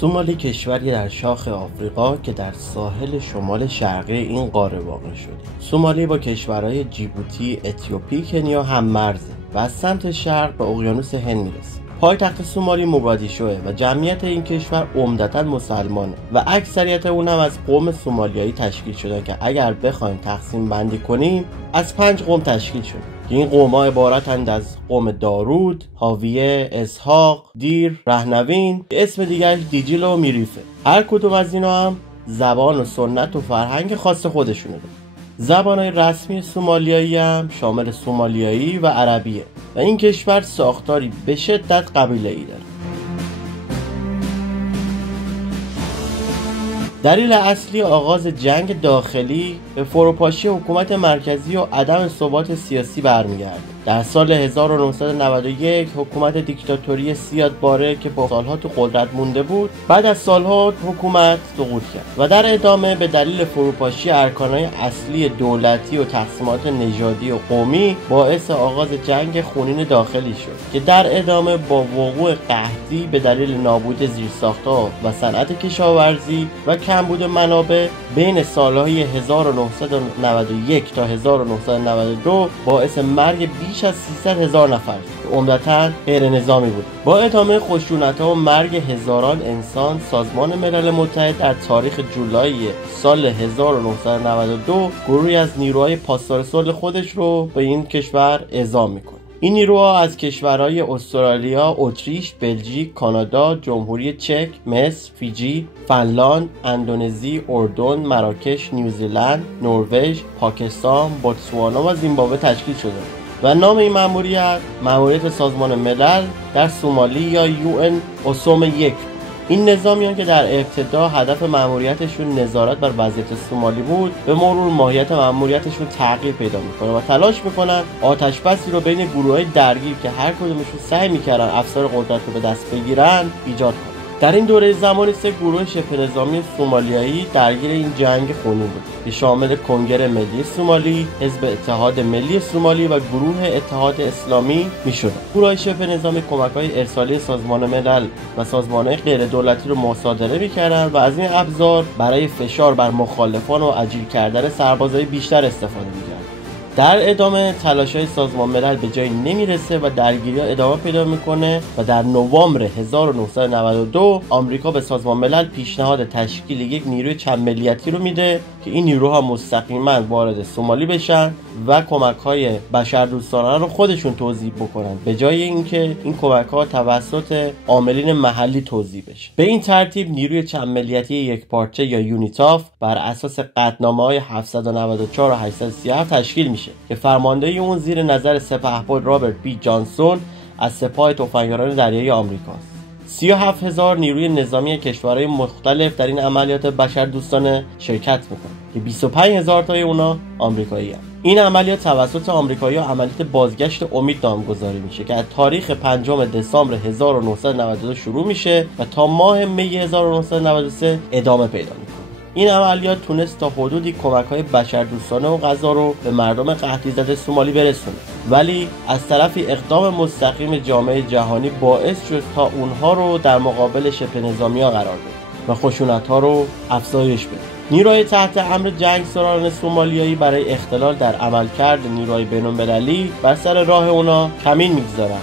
سومالی کشوری در شاخ آفریقا که در ساحل شمال شرقی این قاره واقع شده. سومالی با کشورهای جیبوتی، اتیوپی، کنیا هم مرزه و از سمت شرق به اقیانوس هند میرسه. پایتخت سومالی موگادیشوه و جمعیت این کشور عمدتاً مسلمانه و اکثریت اون هم از قوم سومالیایی تشکیل شدن که اگر بخوایم تقسیم بندی کنیم از 5 قوم تشکیل شده. این قوم‌ها عبارتند از قوم دارود، هاویه، اسحاق، دیر، رهنوین، به اسم دیگرش دیجیل و میریفه. هر کدوم از اینا هم زبان و سنت و فرهنگ خاص خودشونه داره. زبان‌های رسمی سومالیایی هم شامل سومالیایی و عربیه و این کشور ساختاری به شدت قبیله‌ای داره. دلیل اصلی آغاز جنگ داخلی به فروپاشی حکومت مرکزی و عدم ثبات سیاسی برمیگرده. در سال 1991 حکومت دیکتاتوری سیاد باره که با سالها تو قدرت مونده بود بعد از سالها حکومت سقوط کرد و در ادامه به دلیل فروپاشی ارکانهای اصلی دولتی و تقسیمات نژادی و قومی باعث آغاز جنگ خونین داخلی شد که در ادامه با وقوع قحطی به دلیل نابود زیرساخت‌ها و صنعت کشاورزی و کمبود منابع بین سالهای 1991 تا 1992 باعث مرگ بیش از 300,000 نفر که عمدتاً غیر نظامی بود. با ادامه خشونت‌ها و مرگ هزاران انسان، سازمان ملل متحد در تاریخ جولای سال 1992 گروهی از نیروهای پاسدار صلح خودش رو به این کشور اعزام میکنه. این نیروها از کشورهای استرالیا، اتریش، بلژیک، کانادا، جمهوری چک، مصر، فیجی، فنلاند، اندونزی، اردن، مراکش، نیوزیلند، نروژ، پاکستان، بوتسوانا و زیمبابوه تشکیل شده و نام این مأموریت سازمان ملل در سومالی یا UNOSOM 1. این نظامیان که در ابتدا هدف مأموریتشون نظارت بر وضعیت سومالی بود به مرور ماهیت مأموریتشون تغییر پیدا میکنه و تلاش میکنن آتش بسی رو بین گروه‌های درگیر که هر کدومشون سعی میکردن افسار قدرت رو به دست بگیرن ایجاد کنن. در این دوره زمانی 3 گروه شبه نظامی سومالیایی درگیر این جنگ خونین بود که شامل کنگره ملی سومالی، حزب اتحاد ملی سومالی و گروه اتحاد اسلامی میشد. گروه شبه نظامی کمک‌های ارسالی سازمان ملل و سازمان‌های غیر دولتی رو مصادره می‌کردند و از این ابزار برای فشار بر مخالفان و اجیر کردن سربازای بیشتر استفاده می‌کردند. در ادامه تلاش‌های سازمان ملل به جایی نمیرسه و درگیری‌ها ادامه پیدا میکنه و در نوامبر 1992 آمریکا به سازمان ملل پیشنهاد تشکیل یک نیروی چند ملیتی رو میده که این نیروها مستقیما وارد سومالی بشن و کمک‌های بشردوستانه رو خودشون توزیع بکنن به جای اینکه این کمک‌ها توسط عاملین محلی توزیع بشه. به این ترتیب نیروی چند ملیتی یکپارچه یا یونیتاف بر اساس قطعنامه‌های 794 و 837 تشکیل میشه که فرمانده اون زیر نظر سپهبد رابرت بی جانسون از سپاه تفنگداران دریایی آمریکاست. 37,000 نیروی نظامی کشورهای مختلف در این عملیات بشردوستانه شرکت میکنن که 25,000 تای اونا آمریکایی هستند. این عملیات توسط آمریکایی‌ها عملیات بازگشت امید نامگذاری میشه که از تاریخ 5 دسامبر 1992 شروع میشه و تا ماه می 1993 ادامه پیدا میکنه. این عملیات تونست تا حدودی کمک‌های بشردوستانه و غذا رو به مردم قحطی زده سومالی برسونه، ولی از طرفی اقدام مستقیم جامعه جهانی باعث شد تا اونها رو در مقابل شبه نظامی‌ها قرار بده و خشونت‌ها رو افزایش بده. نیروهای تحت امر جنگسالاران سومالیایی برای اختلال در عملکرد نیروهای بین‌المللی بر سر راه اونا کمین می‌گذارن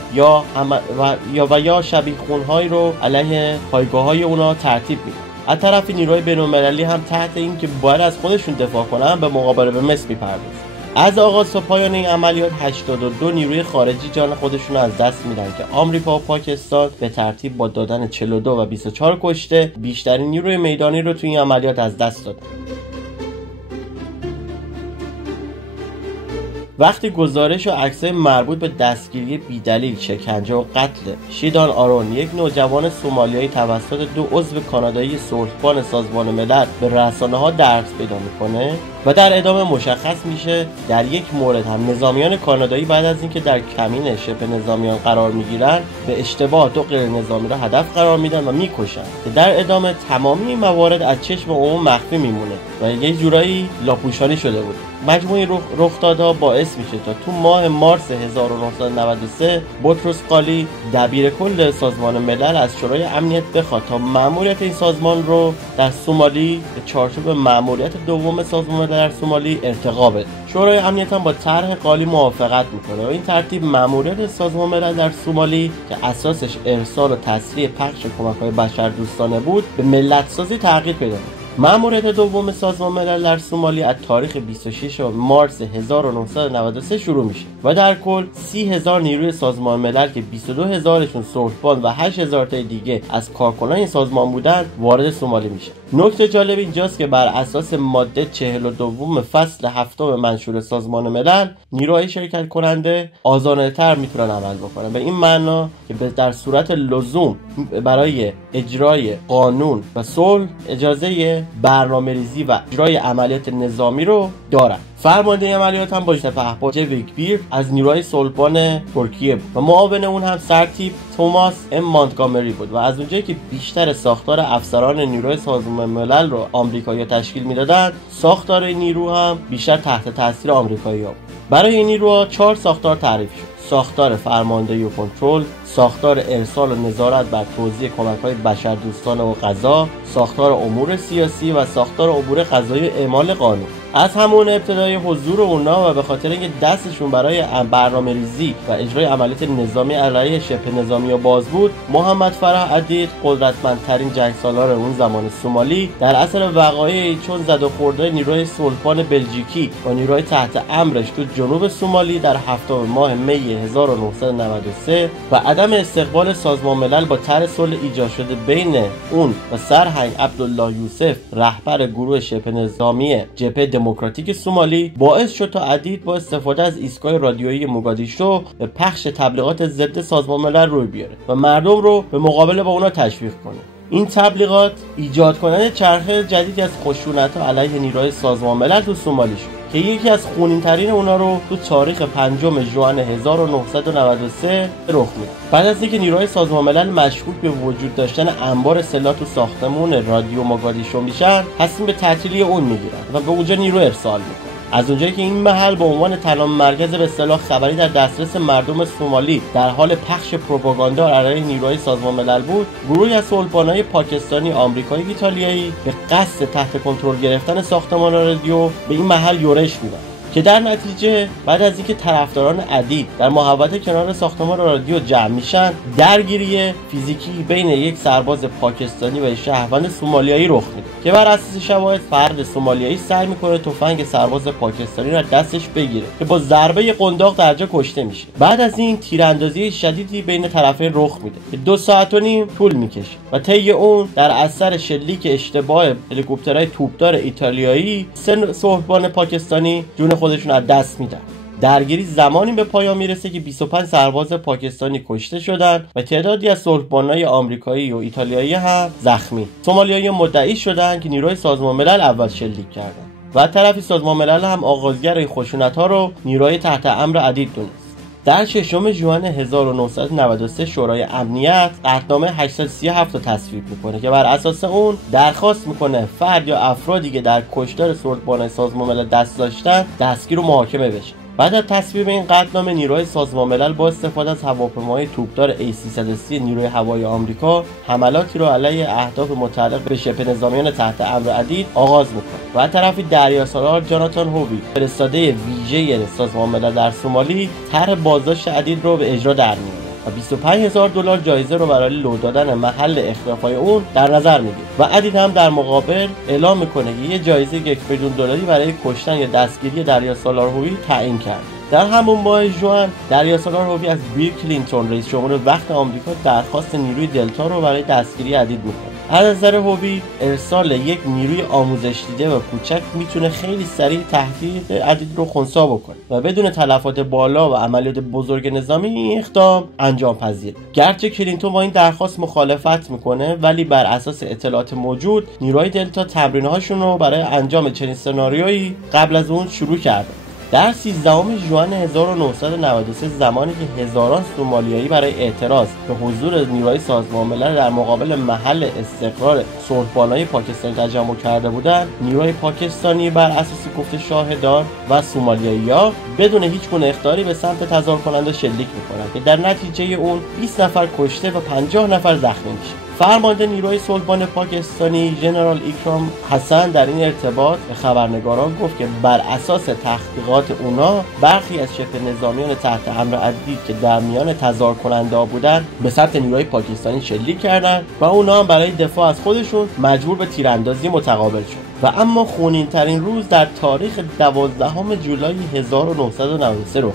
یا شبیخون‌هایی رو علیه پایگاه‌های اونا ترتیب میدن. از طرف نیروهای بین‌المللی هم تحت این که باید از خودشون دفاع کنن به مقابله به مصر می‌پردازن. از آغاز تا پایان این عملیات 82 نیروی خارجی جان خودشون رو از دست میدن که آمریکا و پاکستان به ترتیب با دادن 42 و 24 کشته بیشترین نیروی میدانی رو توی این عملیات از دست دادن. وقتی گزارش و عکس‌های مربوط به دستگیری بی‌دلیل، شکنجه و قتل شیدان آرون، یک نوجوان سومالیایی توسط 2 عضو کانادایی صلحبان سازمان ملل به رسانه‌ها درس پیدا می‌کنه و در ادامه مشخص میشه در یک مورد هم نظامیان کانادایی بعد از اینکه در کمین شبه نظامیان قرار میگیرن به اشتباه 2 غیر نظامی را هدف قرار میدن و میکشن که در ادامه تمامی این موارد از چشم عموم مخفی میمونه و یک جورایی لاپوشانی شده بود. مجموعه رخدادها باعث میشه تا تو ماه مارس 1993 بطرس قالی دبیر کل سازمان ملل از شورای امنیت بخواد تا مأموریت این سازمان رو در سومالی به چارچوب مأموریت دوم سازمان ملل در سومالی ارتقا بده. شورای امنیت هم با طرح قالی موافقت میکنه و این ترتیب مأموریت سازمان ملل در سومالی که اساسش ارسال و تسریع پخش کمک‌های بشردوستانه بود به ملت‌سازی تغییر پیدا کرد. مأموریت دوم سازمان ملل در سومالی از تاریخ 26 مارس 1993 شروع میشه و در کل 30,000 نیروی سازمان ملل که 22,000شون صلحبان و 8,000 تا دیگه از کارکنان این سازمان بودن وارد سومالی میشه. نکته جالب اینجاست که بر اساس ماده 42 فصل 7 منشور سازمان ملل نیروهای شرکت کننده آزادانه‌تر میتونن عمل بکنن، به این معنا که در صورت لزوم برای اجرای قانون و صلح اجازه برنامه‌ریزی و اجرای عملیات نظامی رو دارن. فرمانده عملیات هم با سپهبد ویکبیر از نیروهای صلحبان ترکیه بود و معاون اون هم سرتیپ توماس ام مانتگامری بود و از اونجایی که بیشتر ساختار افسران نیروی سازمان ملل رو آمریکایی‌ها تشکیل میدادن، ساختار این نیرو هم بیشتر تحت تاثیر آمریکایی‌ها بود. برای این نیروها 4 ساختار تعریف شد: ساختار فرماندهی و کنترل، ساختار ارسال و نظارت بر توزیع کمک‌های بشردوستانه و غذا، ساختار امور سیاسی و ساختار امور قضایی و اعمال قانون. از همون ابتدای حضور اونا و به خاطر اینکه دستشون برای برنامه‌ریزی و اجرای عملیات نظامی علیه شبه نظامی باز بود، محمد فرح عدید قدرتمندترین جنگسالار اون زمان سومالی در اثر وقایعی چون زد و خورده نیروی صلحبان بلژیکی و نیروی تحت امرش تو جنوب سومالی در 7 ماه می 1993 و عدم استقبال سازمان ملل با طرح صلح ایجاد شده بین اون و سرهنگ عبدالله یوسف رهبر گروه شبه نظامی جبهه دموکراتیک سومالی باعث شد تا عدید با استفاده از ایستگاه رادیویی موگادیشو به پخش تبلیغات ضد سازمان ملل روی بیاره و مردم رو به مقابله با اونا تشویق کنه. این تبلیغات ایجاد کننده چرخه جدیدی از خشونت‌ها علیه نیروهای سازمان ملل تو سومالی شد که یکی از خونین‌ترین اونا رو تو تاریخ 5 ژوئن 1993 رخ میده. بعد از اینکه نیروهای سازمان ملل مشکوک به وجود داشتن انبار سلاح تو ساختمون رادیو موگادیشو میشن، تصمیم به تعطیلی اون میگیرن و به اونجا نیرو ارسال میکنن. از اونجایی که این محل به عنوان تنها مرکز به اصطلاح خبری در دسترس مردم سومالی در حال پخش پروپاگاندا علیه نیروهای سازمان ملل بود، گروهی از صلحبانای پاکستانی، آمریکایی و ایتالیایی به قصد تحت کنترل گرفتن ساختمان رادیو به این محل یورش میدن که در نتیجه بعد از اینکه طرفداران عدید در محوطه کنار ساختمان رادیو جمع میشن، درگیری فیزیکی بین یک سرباز پاکستانی و شهروند سومالیایی رخ میده که بر اساس شواهد فرد سومالیایی سعی میکنه تفنگ سرباز پاکستانی را دستش بگیره که با ضربه قنداق در جا کشته میشه. بعد از این تیراندازی شدیدی بین طرفین رخ میده که 2.5 ساعت طول میکشه و طی اون در اثر شلیک اشتباه هلیکوپترهای توپدار ایتالیایی 3 صلحبان پاکستانی جون خودشون از دست میدن. درگیری زمانی به پایان میرسه که 25 سرباز پاکستانی کشته شدن و تعدادی از صلحبانای آمریکایی و ایتالیایی هم زخمی. سومالیایی‌ها مدعی شدن که نیروی سازمان ملل اول شلیک کردن و از طرفی سازمان ملل هم آغازگر این خشونت‌ها رو نیروی تحت امر عدید دونست. در 6 ژوئن 1993 شورای امنیت قطعنامه 837 رو تصویب میکنه که بر اساس اون درخواست میکنه فرد یا افرادی که در کشتار صلحبانان سازمان ملل دست داشتن دستگیر و محاکمه بشه. بعد از تصویب این قطعنامه نیروهای سازمان ملل با استفاده از هواپیماهای توپدار A330 نیروی هوایی آمریکا حملاتی را علیه اهداف متعلق به شبه نظامیان تحت امر عدید آغاز میکنه و از طرفی دریاسالار جاناتان هووی فرستاده ویژه سازمان ملل در سومالی طرح بازداشت عدید رو به اجرا در میاره و $25,000 جایزه رو برای لو دادن محل اختفای اون در نظر میگیره و عدید هم در مقابل اعلام میکنه که یه جایزه $1,000,000 برای کشتن یا دستگیری دریاسالار هووی تعیین کرد. در همون ماه ژوئن دریاسالار هووی از بیل کلینتون رئیس جمهور وقت آمریکا درخواست نیروی دلتا رو برای دستگیری عدید میکنه. از نظر هووی ارسال یک نیروی آموزش دیده و کوچک میتونه خیلی سریع تهدید عدید رو خنثی بکنه و بدون تلفات بالا و عملیات بزرگ نظامی این اقدام انجام پذیره. گرچه کلینتون با این درخواست مخالفت میکنه ولی بر اساس اطلاعات موجود نیروهای دلتا تمرین‌هاشون رو برای انجام چنین سناریویی قبل از اون شروع کردن. در 13 ژوئن 1993 زمانی که هزاران سومالیایی برای اعتراض به حضور نیروهای سازمان ملل در مقابل محل استقرار صلح‌بانای پاکستانی تجمع کرده بودند، نیروهای پاکستانی بر اساس گفته شاهدان و سومالیایی‌ها بدون هیچ گونه اخطاری به سمت تظاهر کننده شلیک می‌کنند که در نتیجه اون 20 نفر کشته و 50 نفر زخمی میشه. فرمانده نیروی صلح‌بان پاکستانی ژنرال اکرام حسن در این ارتباط به خبرنگاران گفت که بر اساس تحقیقات اونا برخی از شبه نظامیان تحت امر عدید که در میان تظاهر کننده‌ها بودند به سمت نیروی پاکستانی شلیک کردند و اونا هم برای دفاع از خودشون مجبور به تیراندازی متقابل شد. و اما خونین‌ترین روز در تاریخ 12 جولای 1993 رخ داد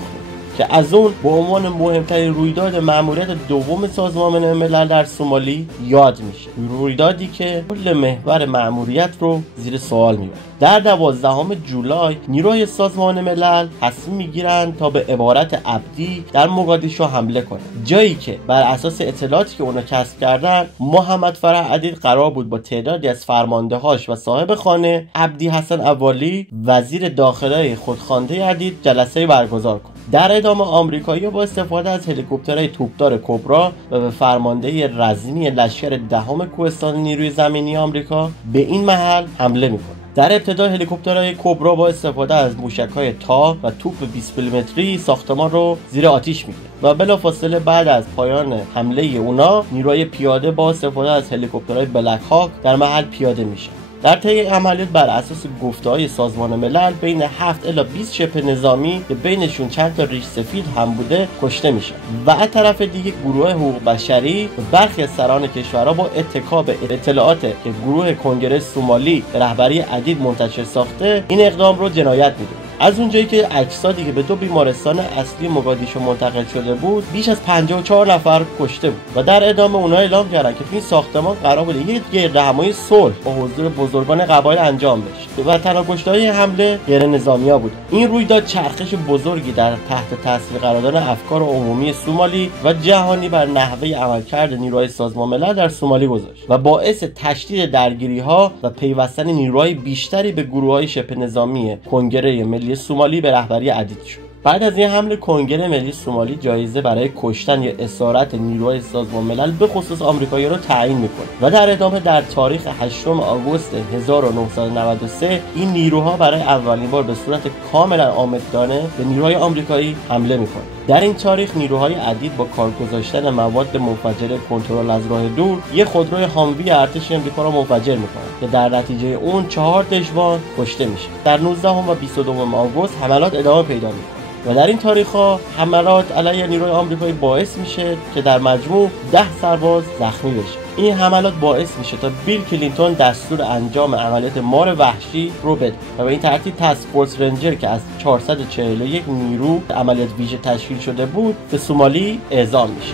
که از اون به عنوان مهمترین رویداد مأموریت دوم سازمان ملل در سومالی یاد میشه. رویدادی که کل محور مأموریت رو زیر سوال میبره. در 12 جولای نیروی سازمان ملل تصمیم میگیرن تا به عبارت عبدی در موگادیشو حمله کنن، جایی که بر اساس اطلاعاتی که اونا کسب کردن محمد فرح عدید قرار بود با تعدادی از فرمانده‌هاش و صاحب خانه عبدی حسن اوالی وزیر داخله خودخوانده عدید جلسه برگزار کنه. در ادامه آمریکایی‌ها با استفاده از هلیکوپترهای توپدار کبرا و به فرمانده رزمی لشکر دهم کوهستان نیروی زمینی آمریکا به این محل حمله می‌کنند. در ابتدا هلیکوپترهای کبرا با استفاده از موشک‌های تا و توپ 20 میلیمتری ساختمان رو زیر آتش می‌گیرند و بلافاصله بعد از پایان حمله اونا نیروی پیاده با استفاده از هلیکوپترهای بلک هاک در محل پیاده میشن. در طی عملیات بر اساس گفته‌های سازمان ملل بین 7 الی 20 شبه نظامی که بینشون چند تا ریش سفید هم بوده کشته میشن و از طرف دیگه گروه حقوق بشری و برخی از سران کشورها با اتکا به اطلاعات که گروه کنگره سومالی به رهبری عدید منتشر ساخته این اقدام رو جنایت میدونه. از اونجایی که اجسادی که به دو بیمارستان اصلی موگادیشو منتقل شده بود بیش از 54 نفر کشته بود و در ادامه اونها اعلام کردن که این ساختمان قرار بود یک گردهمایی صلح با حضور بزرگان قبایل انجام بشه و تنها کشته‌های حمله غیر نظامی‌ها بود. این رویداد چرخش بزرگی در تحت تاثیر قرار دادن افکار عمومی سومالی و جهانی بر نحوه عملکرد نیروهای سازمان ملل در سومالی گذاشت و باعث تشدید درگیری‌ها و پیوستن نیروهای بیشتری به گروه‌های شبه نظامی کنگره ملی سومالی به رهبری عدید شد. بعد از این حمله کنگره ملی سومالی جایزه برای کشتن یا اسارت نیروهای سازمان ملل به خصوص آمریکایی رو تعیین میکنه و در ادامه در تاریخ 8 آگوست 1993 این نیروها برای اولین بار به صورت کاملا آمدانه به نیروهای آمریکایی حمله میکنه. در این تاریخ نیروهای عدید با کار گذاشتن مواد منفجره کنترل از راه دور یک خودروی هاموی ارتش آمریکا را منفجر میکنند که در نتیجه اون 4 دژبان کشته میشه. در 19 و 22 آگوست حملات ادامه پیدا میکنه و در این تاریخ‌ها حملات علیه نیروی آمریکایی باعث میشه که در مجموع 10 سرباز زخمی بشه. این حملات باعث میشه تا بیل کلینتون دستور انجام عملیات مار وحشی رو بده و به این ترتیب تاسک فورس رنجر که از 441 نیرو عملیات ویژه تشکیل شده بود به سومالی اعزام میشه.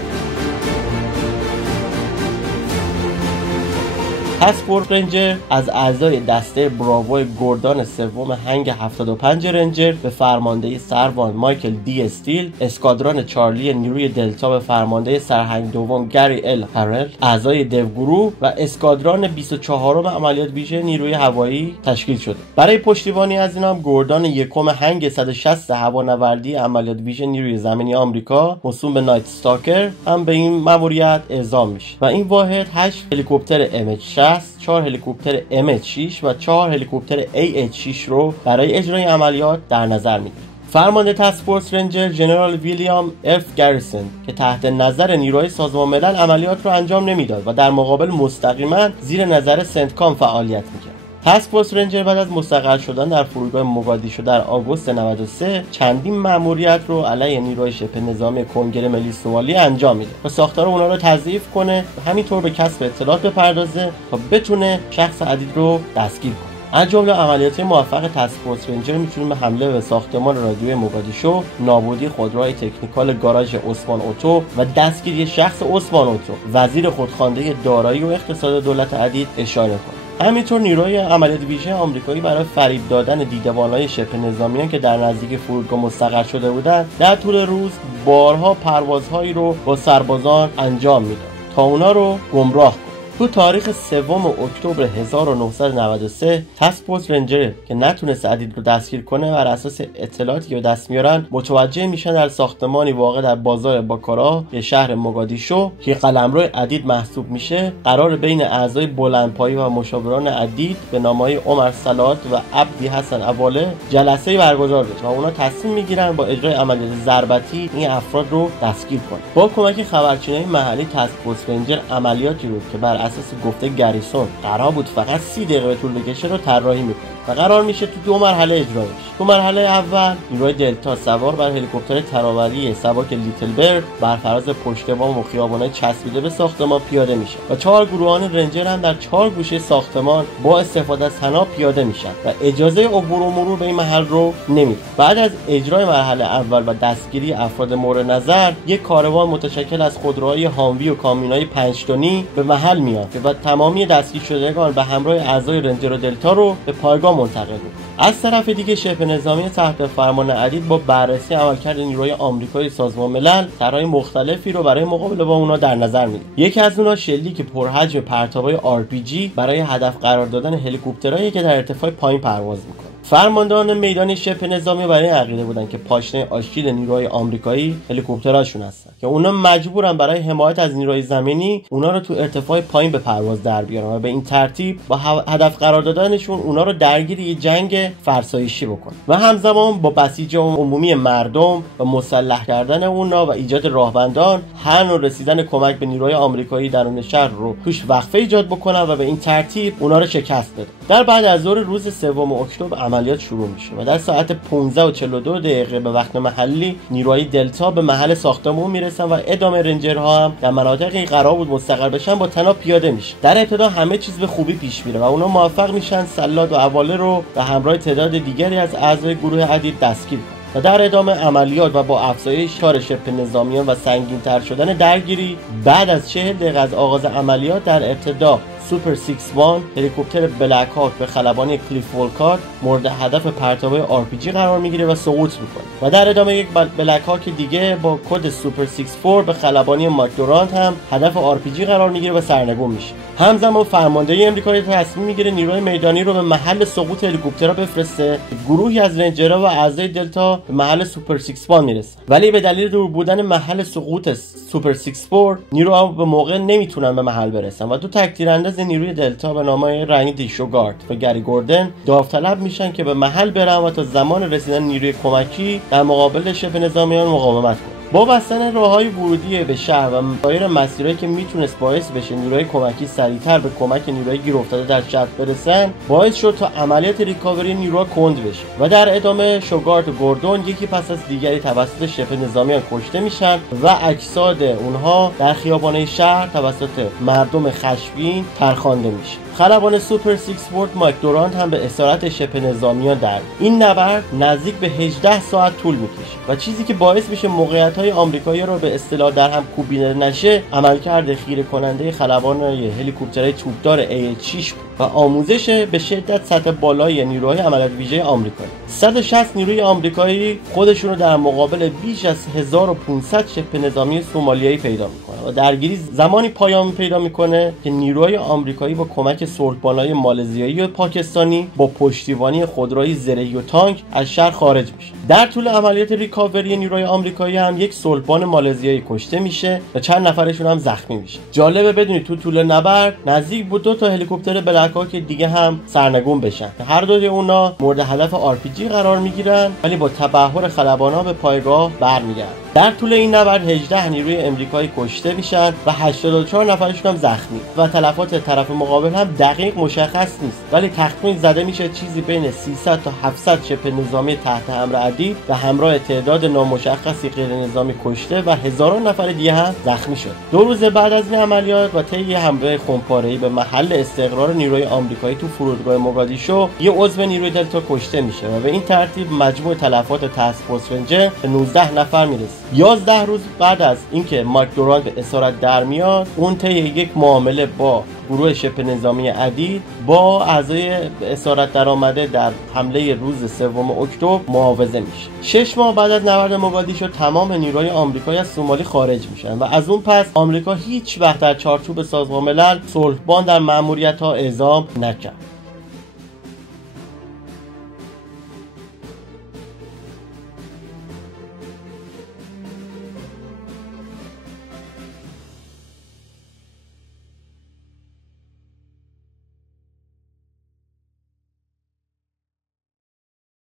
تاسک فورس رنجر از اعضای دسته براوو گوردان سوم هنگ 75 رنجر به فرمانده سروان مایکل دی استیل، اسکادران چارلی نیروی دلتا به فرمانده سرهنگ دوم گری ال هرل، اعضای دو گروه و اسکادران 24م عملیات ویژه نیروی هوایی تشکیل شده. برای پشتیبانی از اینام گوردان یکم هنگ 160 هوانوردی عملیات ویژه نیروی زمینی آمریکا موسوم به نایت استاکر هم به این ماموریت اعزام میشه و این واحد 8 هلیکوپتر MH-60، 4 هلیکوپتر MH-6 و 4 هلیکوپتر AH-6 رو برای اجرای عملیات در نظر میگیره. فرمانده تاسک فورس رنجر ژنرال ویلیام اف گریسون که تحت نظر نیروهای سازمان ملل عملیات رو انجام نمیداد و در مقابل مستقیما زیر نظر سنتکام فعالیت میکرد. تاسک فورس رنجر بعد از مستقر شدن در فرودگاه موگادیشو در آگوست 93 چندین مأموریت رو علیه نیروهای شبه نظامی کنگره ملی سومالی انجام میده و ساختار اونا رو تضعیف کنه و همینطور به کسب اطلاعات بپردازه تا بتونه شخص عدید رو دستگیر کنه. از جمله عملیات موفق تاسک فورس رنجر میتونیم به حمله به ساختمان رادیوی موگادیشو، نابودی خودروهای تکنیکال گاراژ عثمان اتو و دستگیری شخص عثمان اتو، وزیر خودخوانده دارایی و اقتصاد دولت عدید اشاره کنه. همینطور نیروی عملیات ویژه آمریکایی برای فریب دادن دیدبان‌های شبه نظامیان که در نزدیک فرودگاه مستقر شده بودند در طول روز بارها پروازهایی رو با سربازان انجام میداد تا اونا رو گمراه کنه. تو تاریخ 3 اکتبر 1993 تاسک فورس رنجر که نتونست عدید رو دستگیر کنه بر اساس اطلاعاتی که به دست میارن متوجه میشن در ساختمانی واقع در بازار باکارا یه شهر موگادیشو که قلمرو عدید محسوب میشه قرار بین اعضای بلندپایه و مشاوران عدید به نامهای عمر صلات و عبدی حسن اواله جلسه برگزار بشه و اونا تصمیم میگیرن با اجرای عملیات ضربتی این افراد رو دستگیر کنن. با کمک خبرچینای محلی تاسک فورس رنجر عملیاتی رو که بر اساس گفته گریسون قرار بود فقط 30 دقیقه به طول بکشه رو طراحی میکنه و قرار میشه تو 2 مرحله اجرا بشه. تو مرحله اول نیروی دلتا سوار بر هلیکوپتر تناوری سبک لیتل برد بر فراز پشتبان و خیابان‌های چسبیده به ساختمان پیاده میشه و 4 گروهان رنجر هم در 4 گوشه ساختمان با استفاده از طناب پیاده میشن و اجازه عبور و مرور به این محل رو نمیدن. بعد از اجرای مرحله اول و دستگیری افراد مورد نظر یک کاروان متشکل از خودروهای هانوی و کامیون‌های 5 تنی به محل میاد و تمامی دستگیر شدگان به همراه اعضای رنجر و دلتا رو به پایگاه منتقل میکنه. از طرف دیگه شبه نظامی تحت فرمان عدید با بررسی عملکرد نیروهای آمریکایی سازمان ملل طرح‌های مختلفی رو برای مقابله با اونا در نظر میگیره. یکی از اونها شلیک پرحجم پرتاب‌های RPG برای هدف قرار دادن هلیکوپترهایی که در ارتفاع پایین پرواز میکنه. فرماندهان میدانی شبه نظامی برای عقیده بودن که پاشنه آشیل نیروهای آمریکایی هلیکوپتراشون هستن که اونا مجبورن برای حمایت از نیروهای زمینی اونا رو تو ارتفاع پایین به پرواز در بیارن و به این ترتیب با هدف قرار دادنشون اونا رو درگیر یه جنگ فرسایشی بکنن و همزمان با بسیج عمومی مردم و مسلح کردن اونا و ایجاد راهبندان هر نوع رسیدن کمک به نیروهای آمریکایی درون شهر رو توش وقفه ایجاد بکنن و به این ترتیب اونا رو شکست بدن. در بعد از ظهر روز 3 اکتبر عملیات شروع میشه و در ساعت 15:42 به وقت محلی نیروهای دلتا به محل ساختمان میرسن و ادامه رنجرها هم در مناطقی قرار بود مستقر بشن با طناب پیاده میشه. در ابتدا همه چیز به خوبی پیش میره و اونا موفق میشن صلات و اواله رو به همراه تعداد دیگری از اعضای گروه عدید دستگیر کنن و در ادامه عملیات و با افزایش کار شبه نظامیان و سنگین‌تر شدن درگیری بعد از 40 دقیقه از آغاز عملیات در ابتدا سوپر 61 هلیکوپتر بلک هاک به خلبانی کلیف ولکات مورد هدف پرتاب‌های RPG قرار میگیره و سقوط میکنه و در ادامه یک بلک هاک دیگه با کد سوپر 64 به خلبانی ماکدورانت هم هدف RPG قرار میگیره و سرنگون میشه. همزمان فرماندهی آمریکایی تصمیم میگیره نیروی میدانی رو به محل سقوط هلیکوپترها بفرسته. گروهی از رنجرها و اعضای دلتا به محل سوپر 61 میرسن ولی به دلیل دور بودن محل سقوط سوپر 64 نیروها به موقع نمیتونن به محل برسن و دو تک‌تیرانداز نیروی دلتا به نامهای رنگ شوگارت و گری گوردن داوطلب میشن که به محل برن و تا زمان رسیدن نیروی کمکی در مقابل شبه نظامیان مقاومت کنن. با بستن راههای ورودی به شهر و غیر مسیرهایی که میتونست باعث بشه نیروهای کمکی سریعتر به کمک نیروهای گیر افتاده در شهر برسن باعث شد تا عملیات ریکاوری نیروها کند بشه و در ادامه شوگارت و گوردون یکی پس از دیگری توسط شبه نظامیان کشته میشن و اجساد اونها در خیابان‌های شهر توسط مردم خشمگین ترخوانده میشه. خلبان سوپر 64 ماکدورانت هم به اسارت شبه نظامیان در این نبرد نزدیک به 18 ساعت طول میکشه و چیزی که باعث میشه موقعیت‌های آمریکایی رو به اصطلاح در هم کوبیده نشه عملکرد خیره کننده خلبان هلیکوپترهای توپدار AH-6 و آموزش به شدت سطح بالای نیروهای عملیات ویژه آمریکایی. 160 نیروی آمریکایی خودشون رو در مقابل بیش از 1500 شبه نظامی سومالیایی پیدا میکنه و درگیری زمانی پایان پیدا میکنه که نیروهای آمریکایی با کمک سرخپالای مالزیایی و پاکستانی با پشتیبانی خودروهای زرهی و تانک از شهر خارج میشه. در طول عملیات ریکاوری نیروهای آمریکایی هم یک صلحبان مالزیایی کشته میشه و چند نفرشون هم زخمی میشه. جالبه بدونید تو طول نبرد نزدیک بود 2 تا هلیکوپتر بلک هاک دیگه هم سرنگون بشن. هر دوی اونا مورد هدف RPG قرار میگیرن ولی با تبحر خلبانا به پایگاه برمیگردن. در طول این نبرد 18 نیروی آمریکایی کشته میشن و 84 نفرشون هم زخمی و تلفات طرف مقابل هم دقیق مشخص نیست ولی تخمین زده میشه چیزی بین 300 تا 700 شبه نظامی تحت امر عدید و همراه تعداد نامشخصی غیر نظامی کشته و هزاران نفر دیگه هم زخمی شد. 2 روز بعد از این عملیات و طی حمله خونپاره‌ای به محل استقرار نیروی آمریکایی تو فرودگاه موگادیشو یه عضو نیروی دلتا کشته میشه و به این ترتیب مجموع تلفات تاسک فورس رنجر به 19 نفر میرسه. 11 روز بعد از اینکه ماکدورانت به اسارت در میاد، اون طی یک معامله با گروه شبه نظامی عدید با اعضای اسارت در آمده در حمله روز 3 اکتبر معاوضه میشه. 6 ماه بعد از نبرد موگادیشو تمام نیروهای آمریکایی از سومالی خارج میشن و از اون پس آمریکا هیچ وقت در چارچوب سازمان ملل صلحبان در مأموریت‌ها اعزام نکرد.